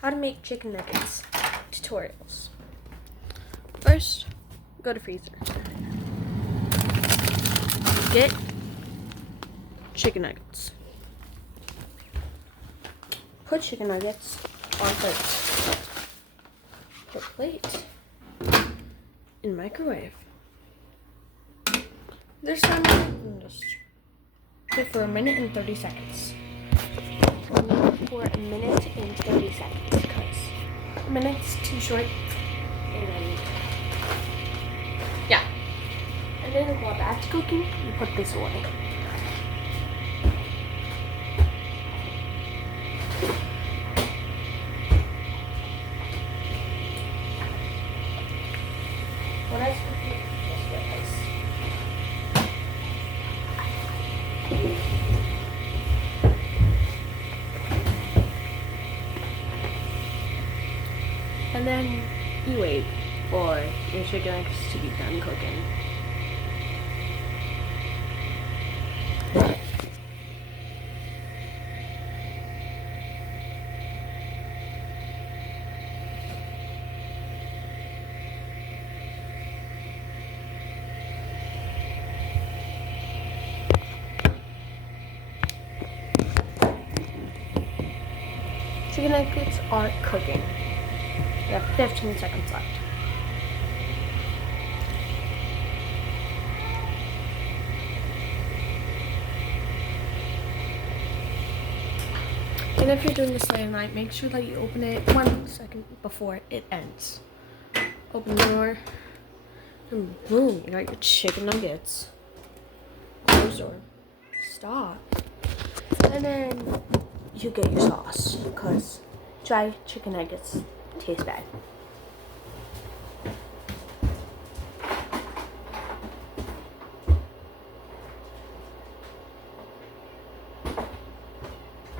How to make chicken nuggets tutorials. First, go to freezer. Get chicken nuggets. Put chicken nuggets on plate. Put plate in microwave. This time I'm just cook for a minute and 30 seconds. For a minute and 30 seconds because a minute's too short. And yeah. And then while that's cooking, you put this away. When that's cooking, just get this. And then you wait for your chicken nuggets to be done cooking. Chicken nuggets are cooking. We have 15 seconds left. And if you're doing this late at night, make sure that you open it 1 second before it ends. Open the door, and boom, you got your chicken nuggets. Close door. Stop. And then you get your sauce, because dry chicken nuggets taste bad.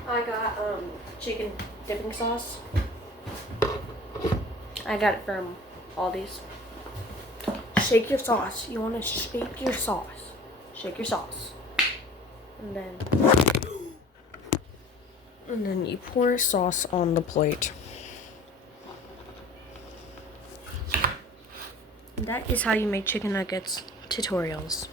I got chicken dipping sauce. I got it from Aldi's. Shake your sauce. You want to shake your sauce. Shake your sauce. And then you pour sauce on the plate. That is how you make chicken nuggets tutorials.